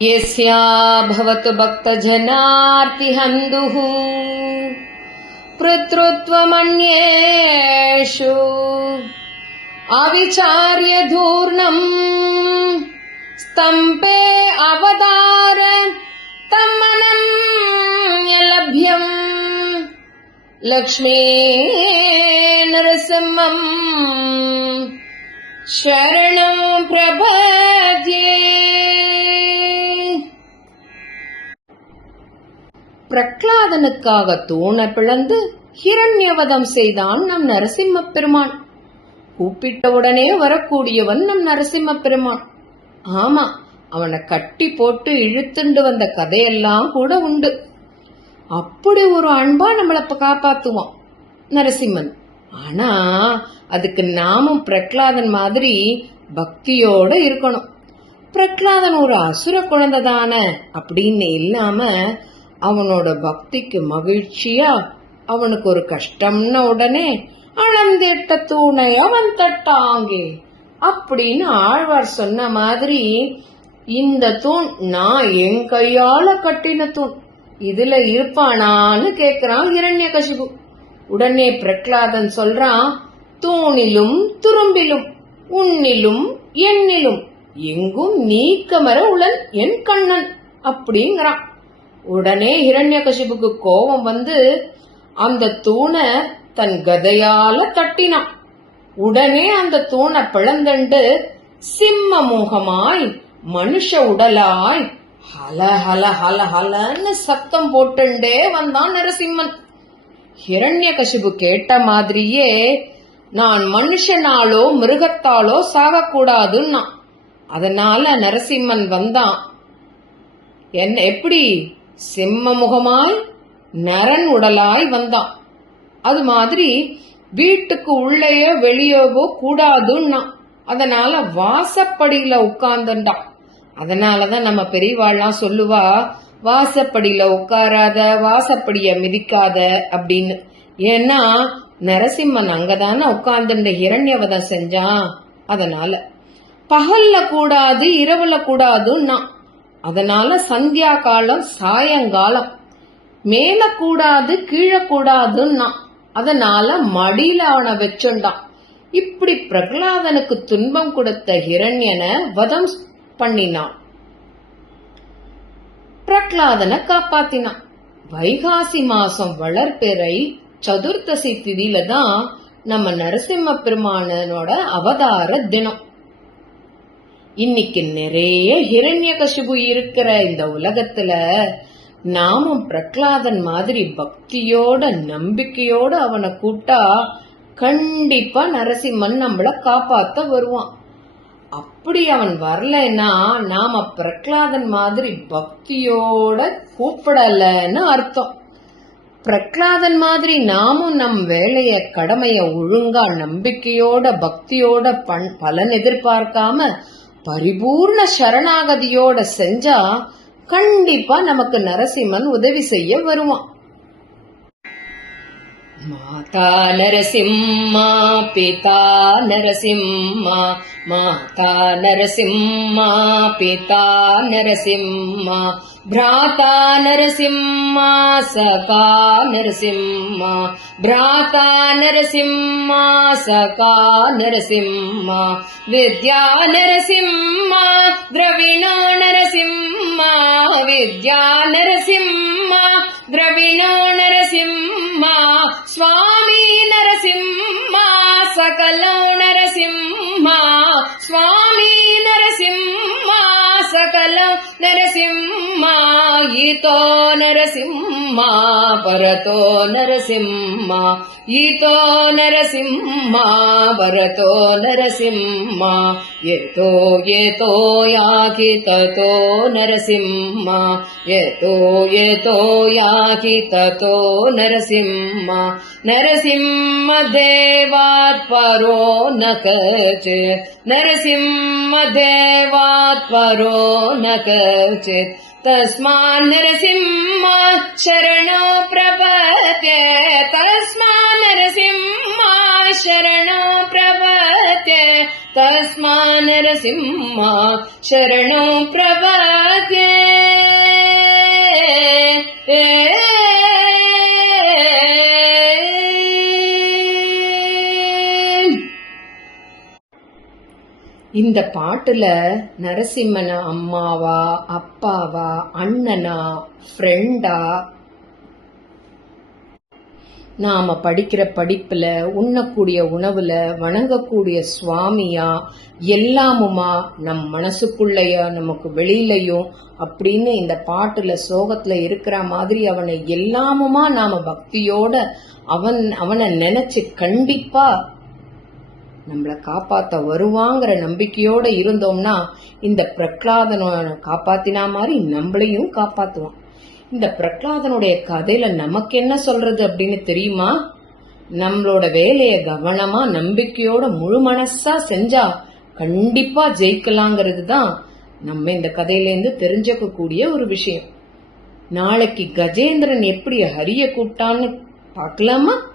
यस्या भवतु भक्तजनार्तिहन्दुः पितृत्वमन्येषु अविचार्य धूर्णम् स्तम्पे अवतार तमनन्यलभ्यम् लक्ष्मी नरसिंहम् शरणं प्रपद्ये. பிரகலாதனுக்காக தூண பிளந்து ஹிரண்யவதம் செய்தான் நம் நரசிம்ம பெருமான். கூப்பிட்டவுடனே வரக்கூடியவன் நம் நரசிம்ம பெருமான். ஆமா, அவனை கட்டி போட்டு இழுத்துண்டு வந்த கதையெல்லாம் கூட உண்டு. அப்படி ஒரு அன்பா நம்மள காப்பாத்துவான் நரசிம்மன். ஆனா அதுக்கு நாமும் பிரகலாதன் மாதிரி பக்தியோட இருக்கணும். பிரகலாதன் ஒரு அசுர குழந்தை தானே அப்படின்னு இல்லாம அவனோட பக்திக்கு மகிழ்ச்சியா அவனுக்கு ஒரு கஷ்டம்னா உடனே அளந்திட்ட தூணை அவன் தட்டாங்கே அப்படின்னு ஆழ்வார் சொன்ன மாதிரி இந்த தூண் நான் என் கையால கட்டின தூண், இதுல இருப்பானான்னு கேக்குறான் ஹிரண்யகசிபு. உடனே பிரகலாதன் சொல்றான், தூணிலும் துரும்பிலும் உன்னிலும் என்னிலும் எங்கும் நீக்கமர உளன் என் கண்ணன் அப்படிங்கிறான். உடனே ஹிரண்யகசிபுக்கு கோபம் வந்து அந்த தூணை தன் கதையால தட்டினான். உடனே அந்த தூணை பிளந்தண்டு சிம்ம முகமாய் மனுஷ உடலாய் ஹல ஹல ஹல ஹலன்னு சத்தம் போட்டுண்டே வந்தான் நரசிம்மன். ஹிரண்யகசிபு கேட்ட மாதிரியே நான் மனுஷனாலோ மிருகத்தாலோ சாகக்கூடாதுன்னா, அதனால நரசிம்மன் வந்தான். என்ன எப்படி சிம்ம முகமாய் நரன் உடலாய் வந்தான். அது மாதிரி வீட்டுக்கு உள்ளேயோ வெளியவோ கூடாதுன்னா, அதனால வாசப்படியில உட்கார்ந்துட்டான். அதனாலதான் நம்ம பெரியவாள்லாம் சொல்லுவா, வாசப்படியில உட்காராத, வாசப்படிய மிதிக்காத அப்படின்னு. ஏன்னா நரசிம்மன் அங்கதானே உட்கார்ந்துட்ட ஹிரண்யவதம் செஞ்சான். அதனால பகல்ல கூடாது, இரவுல கூடாதுன்னா, அதனால சந்தியா காலம் சாயங்காலம் மேல கூடாது கீழே கூடாதுன்னா, அதனால மடியில அவனை வச்சுண்டான். இப்படி பிரகலாதனுக்கு துன்பம் கொடுத்த ஹிரண்யனை வதம் பண்ணினான். பிரகலாதனை காப்பாத்தினான். வைகாசி மாசம் வளர்பிறை சதுர்த்தசி திதியில தான் நம்ம நரசிம்ம பெருமானனோட அவதார தினம். இன்னைக்கு நிறைய ஹிரண்யகசிபு இருக்கிற இந்த உலகத்துல நாமும் பிரகலாதன் மாதிரி பக்தியோட நம்பிக்கையோட அவனை கூட்டா கண்டிப்பா நரசிம்மன் நம்மள காப்பாத்த வருவான். அப்படி அவன் வரலன்னா நாம பிரகலாதன் மாதிரி பக்தியோட கூப்பிடலன்னு அர்த்தம். பிரகலாதன் மாதிரி நாமும் நம் வேலைய கடமைய ஒழுங்கா நம்பிக்கையோட பக்தியோட பலன் எதிர்பார்க்காம பரிபூர்ண சரணாகதியோட செஞ்சா கண்டிப்பா நமக்கு நரசிம்மன் உதவி செய்ய வருவான். மாதா நரசிம்மா பிதா நரசிம்மா, மாதா நரசிம்மா பிதா நரசிம்மா, भ्राता नरसिम्हा सखा नरसिम्हा, भ्राता नरसिम्हा सखा नरसिम्हा, विद्या नरसिम्हा द्रविणो नरसिम्हा, विद्या नरसिम्हा द्रविणो नरसिम्हा, स्वामी नरसिम्हा सकलो नरसिम्हा, स्वामी नरसिम्हा सकलो नरसिम्हा, ईतो नरसिम्हा परतो नरसिम्हा, ईतो नरसिम्हा परतो नरसिम्हा, येतो येतो याति ततो नरसिम्हा, येतो येतो याति ततो नरसिम्हा, नरसिंहदेवात् परो न कचित्, नरसिंहदेवात् परो न कचित्, तस्मात् नरसिंह शरणो प्रपद्ये, तस्मात् नरसिंह शरणो प्रपद्ये, तस्मात् नरसिंह शरणो प्रपद्ये. இந்த பாட்டுல நரசிம்மன அம்மாவா, அப்பாவா, அண்ணனா, ஃப்ரெண்டா, நாம படிக்கிற படிப்புல, உண்ணக்கூடிய உணவுல, வணங்கக்கூடிய சுவாமியா, எல்லாமுமா, நம் மனசுக்குள்ளயா, நமக்கு வெளியிலையும் அப்படின்னு இந்த பாட்டுல சோகத்துல இருக்கிற மாதிரி அவனை எல்லாமுமா நாம பக்தியோட அவனை நினைச்சு கண்டிப்பா நம்மளை காப்பாத்த வருவாங்கிற நம்பிக்கையோட இருந்தோம்னா இந்த பிரகலாதனை காப்பாத்தினா மாதிரி நம்மளையும் காப்பாத்துவான். இந்த பிரகலாதனுடைய கதையில நமக்கு என்ன சொல்றது அப்படின்னு தெரியுமா? நம்மளோட வேலைய கவனமா நம்பிக்கையோட முழு மனசா செஞ்சா கண்டிப்பா ஜெயிக்கலாங்கிறது தான் நம்ம இந்த கதையிலேருந்து தெரிஞ்சுக்க கூடிய ஒரு விஷயம். நாளைக்கு கஜேந்திரன் எப்படி ஹரிய கூப்பிட்டான்னு பார்க்கலாமா?